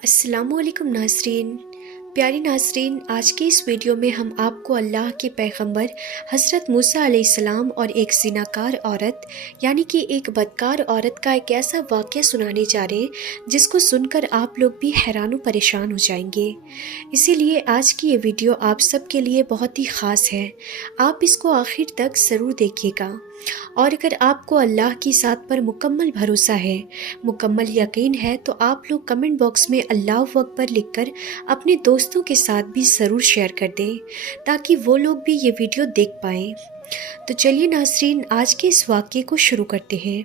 अस्सलामु अलैकुम नाज़रीन। प्यारी नाज़रीन, आज के इस वीडियो में हम आपको अल्लाह के पैगंबर हज़रत मूसा अलैहिस्सलाम और एक ज़िनाकार औरत यानी कि एक बदकार औरत का एक ऐसा वाक़या सुनाने जा रहे हैं जिसको सुनकर आप लोग भी हैरान व परेशान हो जाएंगे। इसीलिए आज की ये वीडियो आप सब के लिए बहुत ही ख़ास है। आप इसको आखिर तक ज़रूर देखिएगा। और अगर आपको अल्लाह की ज़ात पर मुकम्मल भरोसा है, मुकम्मल यकीन है, तो आप लोग कमेंट बॉक्स में अल्लाहु अकबर लिखकर अपने दोस्तों के साथ भी ज़रूर शेयर कर दें ताकि वो लोग भी ये वीडियो देख पाएँ। तो चलिए नाज़रीन, आज के इस वाक़ये को शुरू करते हैं।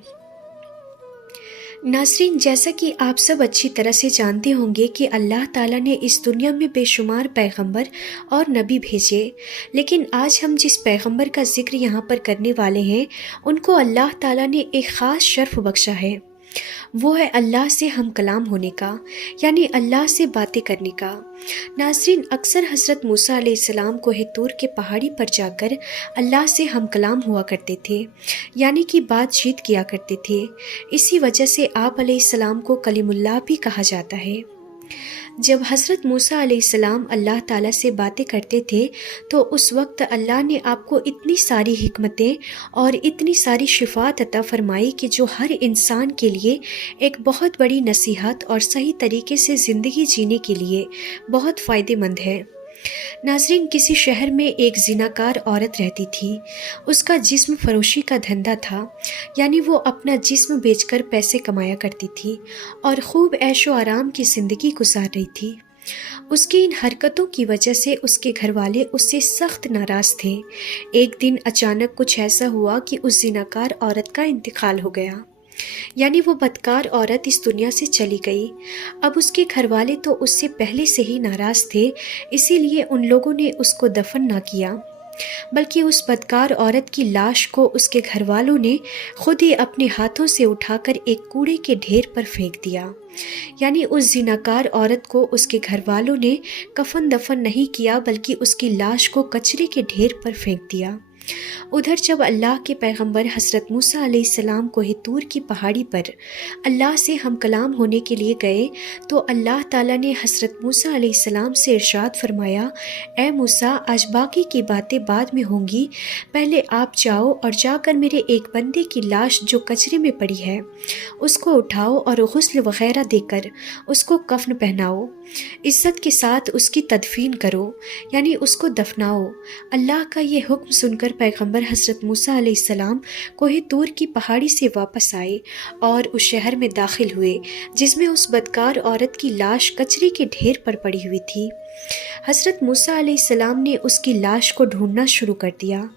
नाज़रीन, जैसा कि आप सब अच्छी तरह से जानते होंगे कि अल्लाह ताला ने इस दुनिया में बेशुमार पैगंबर और नबी भेजे, लेकिन आज हम जिस पैगंबर का जिक्र यहाँ पर करने वाले हैं उनको अल्लाह ताला ने एक ख़ास शर्फ बख्शा है। वो है अल्लाह से हम कलाम होने का, यानी अल्लाह से बातें करने का। नाज़रीन, अक्सर हज़रत मूसा अलैहिस्सलाम कोहे तूर के पहाड़ी पर जाकर अल्लाह से हम कलाम हुआ करते थे, यानी कि बातचीत किया करते थे। इसी वजह से आप अलैहिस्सलाम को कलीमुल्लाह भी कहा जाता है। जब हज़रत मूसा अलैहिस्सलाम अल्लाह ताला से बातें करते थे तो उस वक्त अल्लाह ने आपको इतनी सारी हिकमतें और इतनी सारी शिफात अता फरमाई कि जो हर इंसान के लिए एक बहुत बड़ी नसीहत और सही तरीके से ज़िंदगी जीने के लिए बहुत फ़ायदेमंद है। नाज़रीन, किसी शहर में एक ज़िनाकार औरत रहती थी। उसका जिस्म फरोशी का धंधा था, यानी वो अपना जिस्म बेचकर पैसे कमाया करती थी और खूब ऐशो आराम की ज़िंदगी गुजार रही थी। उसकी इन हरकतों की वजह से उसके घर वाले उससे सख्त नाराज़ थे। एक दिन अचानक कुछ ऐसा हुआ कि उस ज़िनाकार औरत का इंतकाल हो गया, यानी वो बदकार औरत इस दुनिया से चली गई। अब उसके घर वाले तो उससे पहले से ही नाराज़ थे, इसीलिए उन लोगों ने उसको दफन ना किया, बल्कि उस बदकार औरत की लाश को उसके घर वालों ने खुद ही अपने हाथों से उठाकर एक कूड़े के ढेर पर फेंक दिया। यानी उस ज़िनाकार औरत को उसके घर वालों ने कफन दफन नहीं किया, बल्कि उसकी लाश को कचरे के ढेर पर फेंक दिया। उधर जब अल्लाह के पैगंबर हज़रत मूसा अलैहिस्सलाम कोहे तूर की पहाड़ी पर अल्लाह से हम कलाम होने के लिए गए तो अल्लाह ताला ने हज़रत मूसा अलैहिस्सलाम से इरशाद फरमाया, ए मूसा, आज बाकी की बातें बाद में होंगी, पहले आप जाओ और जाकर मेरे एक बंदे की लाश जो कचरे में पड़ी है उसको उठाओ और गुस्ल वग़ैरह देकर उसको कफ़न पहनाओ, इज़्ज़त के साथ उसकी तदफीन करो, यानी उसको दफनाओ। अल्लाह का ये हुक्म सुनकर पैगंबर हज़रत मूसा अलैहिस्सलाम कोहे तूर की पहाड़ी से वापस आए और उस शहर में दाखिल हुए जिसमें उस बदकार औरत की लाश कचरे के ढेर पर पड़ी हुई थी। हज़रत मूसा अलैहिस्सलाम ने उसकी लाश को ढूंढना शुरू कर दिया।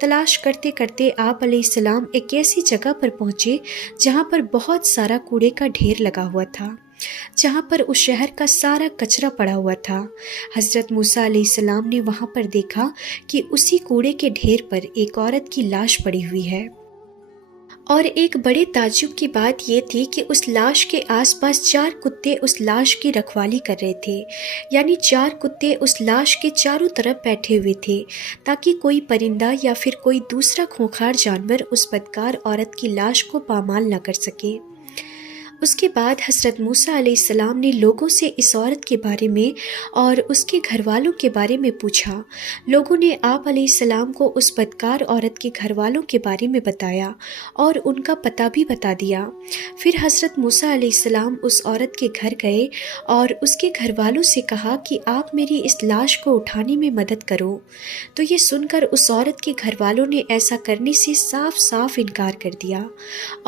तलाश करते करते आप अलैहिस्सलाम एक ऐसी जगह पर पहुँचे जहाँ पर बहुत सारा कूड़े का ढेर लगा हुआ था, जहाँ पर उस शहर का सारा कचरा पड़ा हुआ था। हज़रत मूसा अलैहिस्सलाम ने वहाँ पर देखा कि उसी कूड़े के ढेर पर एक औरत की लाश पड़ी हुई है। और एक बड़े ताज्जुब की बात ये थी कि उस लाश के आसपास 4 कुत्ते उस लाश की रखवाली कर रहे थे, यानी 4 कुत्ते उस लाश के चारों तरफ बैठे हुए थे ताकि कोई परिंदा या फिर कोई दूसरा खूंखार जानवर उस बदकार औरत की लाश को पामाल न कर सके। उसके बाद हज़रत मूसा अलैहिस्सलाम ने लोगों से इस औरत के बारे में और उसके घर वालों के बारे में पूछा। लोगों ने आप अलैहिस्सलाम को उस बदकार औरत के घर वालों के बारे में बताया और उनका पता भी बता दिया। फिर हज़रत मूसा अलैहिस्सलाम उस औरत के घर गए और उसके घर वालों से कहा कि आप मेरी इस लाश को उठाने में मदद करो। तो ये सुनकर उस औरत के घर वालों ने ऐसा करने से साफ साफ इनकार कर दिया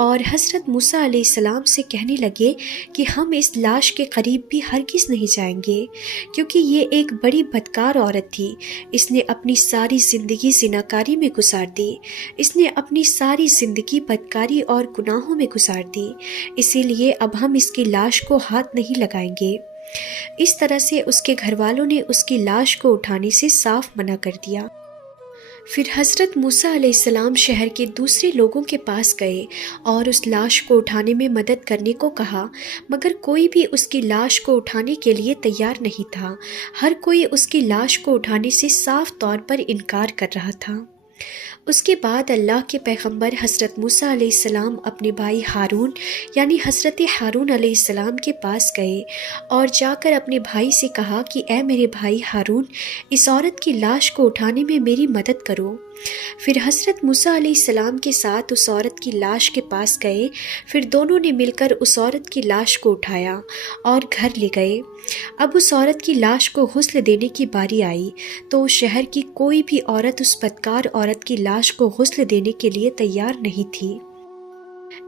और हज़रत मूसा अलैहिस्सलाम से कहने लगे कि हम इस लाश के करीब भी हरगिज़ नहीं जाएंगे, क्योंकि ये एक बड़ी बदकार औरत थी। इसने अपनी सारी ज़िंदगी ज़िनाकारी में गुजार दी, इसने अपनी सारी ज़िंदगी बदकारी और गुनाहों में गुजार दी, इसीलिए अब हम इसकी लाश को हाथ नहीं लगाएंगे। इस तरह से उसके घर वालों ने उसकी लाश को उठाने से साफ मना कर दिया। फिर हज़रत मूसा अलैहिस्सलाम शहर के दूसरे लोगों के पास गए और उस लाश को उठाने में मदद करने को कहा, मगर कोई भी उसकी लाश को उठाने के लिए तैयार नहीं था। हर कोई उसकी लाश को उठाने से साफ तौर पर इनकार कर रहा था। اس کے بعد اللہ کے پیغمبر حضرت موسیٰ علیہ السلام اپنے بھائی ہارون یعنی حضرت ہارون علیہ السلام کے پاس گئے اور جا کر اپنے بھائی سے کہا کہ اے میرے بھائی ہارون، اس عورت کی لاش کو اٹھانے میں میری مدد کرو۔ پھر حضرت موسیٰ علیہ السلام کے ساتھ اس عورت کی لاش کے پاس گئے، پھر دونوں نے مل کر اس عورت کی لاش کو اٹھایا اور گھر لے گئے۔ اب اس عورت کی لاش کو غسل دینے کی باری آئی تو اس شہر کی کوئی بھی عورت اس بدکار عورت کی لاش کو غسل دینے کے لیے تیار نہیں تھی۔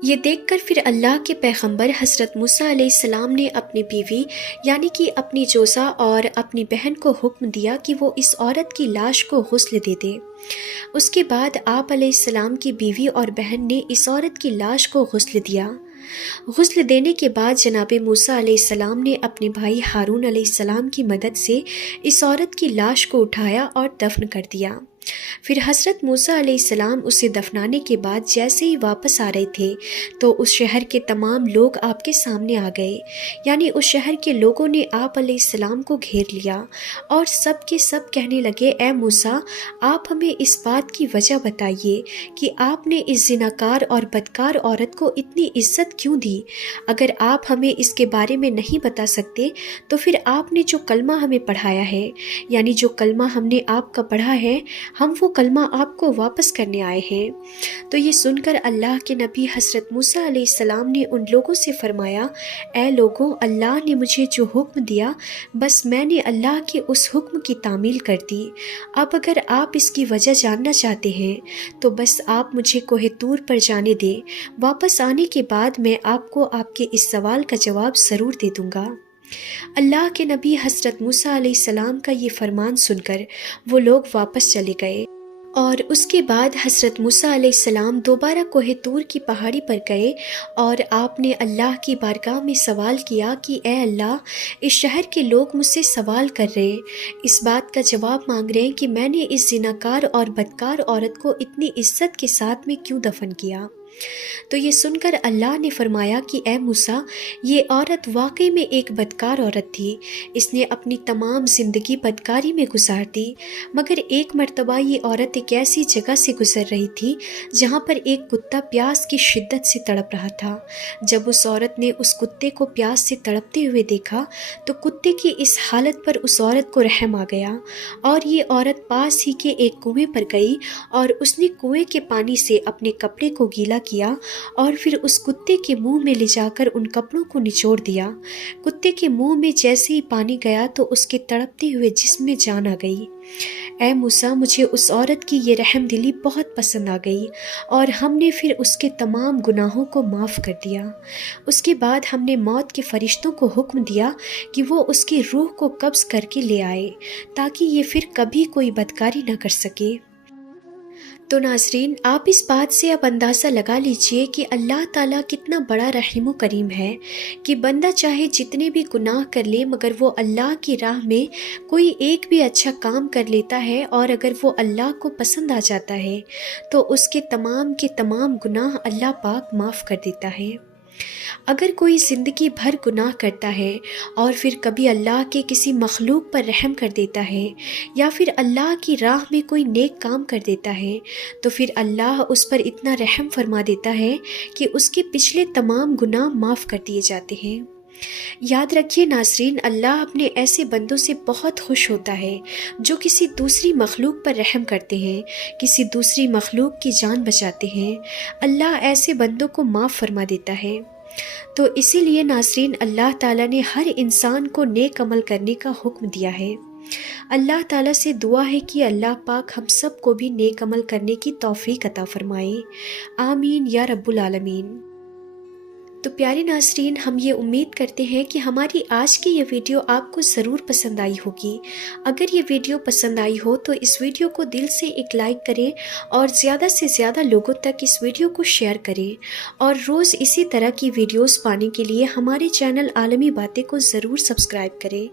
یہ دیکھ کر پھر اللہ کے پیغمبر حضرت موسیٰ علیہ السلام نے اپنی بیوی یعنی کہ اپنی جوزا اور اپنی بہن کو حکم دیا کہ وہ اس عورت کی لاش کو غسل دے دے۔ اس کے بعد آپ علیہ السلام کی بیوی اور بہن نے اس عورت کی لاش کو غسل دیا۔ غسل دینے کے بعد جناب موسیٰ علیہ السلام نے اپنے بھائی ہارون علیہ السلام کی مدد سے اس عورت کی لاش کو اٹھایا اور دفن کر دیا۔ پھر حضرت موسیٰ علیہ السلام اسے دفنانے کے بعد جیسے ہی واپس آ رہے تھے تو اس شہر کے تمام لوگ آپ کے سامنے آ گئے، یعنی اس شہر کے لوگوں نے آپ علیہ السلام کو گھیر لیا اور سب کے سب کہنے لگے، اے موسیٰ، آپ ہمیں اس بات کی وجہ بتائیے کہ آپ نے اس زناکار اور بدکار عورت کو اتنی عزت کیوں دی؟ اگر آپ ہمیں اس کے بارے میں نہیں بتا سکتے تو پھر آپ نے جو کلمہ ہمیں پڑھایا ہے، یعنی جو کلمہ ہم نے آپ کا پڑھا ہے، ہم وہ کلمہ آپ کو واپس کرنے آئے ہیں۔ تو یہ سن کر اللہ کے نبی حضرت موسیٰ علیہ السلام نے ان لوگوں سے فرمایا، اے لوگوں، اللہ نے مجھے جو حکم دیا بس میں نے اللہ کے اس حکم کی تعمیل کر دی۔ اب اگر آپ اس کی وجہ جاننا چاہتے ہیں تو بس آپ مجھے کوہ طور پر جانے دیں، واپس آنے کے بعد میں آپ کو آپ کے اس سوال کا جواب ضرور دے دوں گا۔ اللہ کے نبی حضرت موسیٰ علیہ السلام کا یہ فرمان سن کر وہ لوگ واپس چلے گئے اور اس کے بعد حضرت موسیٰ علیہ السلام دوبارہ کوہ طور کی پہاڑی پر گئے اور آپ نے اللہ کی بارگاہ میں سوال کیا کہ اے اللہ، اس شہر کے لوگ مجھ سے سوال کر رہے ہیں، اس بات کا جواب مانگ رہے ہیں کہ میں نے اس زناکار اور بدکار عورت کو اتنی عزت کے ساتھ میں کیوں دفن کیا؟ تو یہ سن کر اللہ نے فرمایا کہ اے موسیٰ، یہ عورت واقعی میں ایک بدکار عورت تھی، اس نے اپنی تمام زندگی بدکاری میں گزار دی، مگر ایک مرتبہ یہ عورت ایک ایسی جگہ سے گزر رہی تھی جہاں پر ایک کتا پیاس کی شدت سے تڑپ رہا تھا۔ جب اس عورت نے اس کتے کو پیاس سے تڑپتے ہوئے دیکھا تو کتے کی اس حالت پر اس عورت کو رحم آ گیا اور یہ عورت پاس ہی کے ایک کنویں پر گئی اور اس نے کنویں کے پانی سے اپنے کپڑے کو گیلا کیا اور پھر اس کتے کے منہ میں لے جا کر ان کپڑوں کو نچوڑ دیا۔ کتے کے منہ میں جیسے ہی پانی گیا تو اس کے تڑپتے ہوئے جسم میں جان آ گئی۔ اے موسیٰ، مجھے اس عورت کی یہ رحم دلی بہت پسند آ گئی اور ہم نے پھر اس کے تمام گناہوں کو معاف کر دیا۔ اس کے بعد ہم نے موت کے فرشتوں کو حکم دیا کہ وہ اس کی روح کو قبض کر کے لے آئے تاکہ یہ پھر کبھی کوئی بدکاری نہ کر سکے۔ تو ناظرین، آپ اس بات سے اب اندازہ لگا لیجئے کہ اللہ تعالیٰ کتنا بڑا رحیم و کریم ہے کہ بندہ چاہے جتنے بھی گناہ کر لے مگر وہ اللہ کی راہ میں کوئی ایک بھی اچھا کام کر لیتا ہے اور اگر وہ اللہ کو پسند آ جاتا ہے تو اس کے تمام گناہ اللہ پاک معاف کر دیتا ہے۔ اگر کوئی زندگی بھر گناہ کرتا ہے اور پھر کبھی اللہ کے کسی مخلوق پر رحم کر دیتا ہے یا پھر اللہ کی راہ میں کوئی نیک کام کر دیتا ہے تو پھر اللہ اس پر اتنا رحم فرما دیتا ہے کہ اس کے پچھلے تمام گناہ معاف کر دیے جاتے ہیں۔ یاد رکھیے ناظرین، اللہ اپنے ایسے بندوں سے بہت خوش ہوتا ہے جو کسی دوسری مخلوق پر رحم کرتے ہیں، کسی دوسری مخلوق کی جان بچاتے ہیں۔ اللہ ایسے بندوں کو معاف فرما دیتا ہے۔ تو اسی لیے ناظرین، اللہ تعالیٰ نے ہر انسان کو نیک عمل کرنے کا حکم دیا ہے۔ اللہ تعالیٰ سے دعا ہے کہ اللہ پاک ہم سب کو بھی نیک عمل کرنے کی توفیق عطا فرمائے، آمین یا رب العالمین۔ تو پیارے ناظرین، ہم یہ امید کرتے ہیں کہ ہماری آج کی یہ ویڈیو آپ کو ضرور پسند آئی ہوگی۔ اگر یہ ویڈیو پسند آئی ہو تو اس ویڈیو کو دل سے ایک لائک کریں اور زیادہ سے زیادہ لوگوں تک اس ویڈیو کو شیئر کریں، اور روز اسی طرح کی ویڈیوز پانے کے لیے ہمارے چینل عالمی باتیں کو ضرور سبسکرائب کریں۔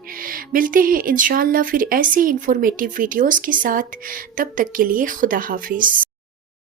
ملتے ہیں انشاءاللہ پھر ایسی انفارمیٹیو ویڈیوز کے ساتھ، تب تک کے لیے خدا حافظ۔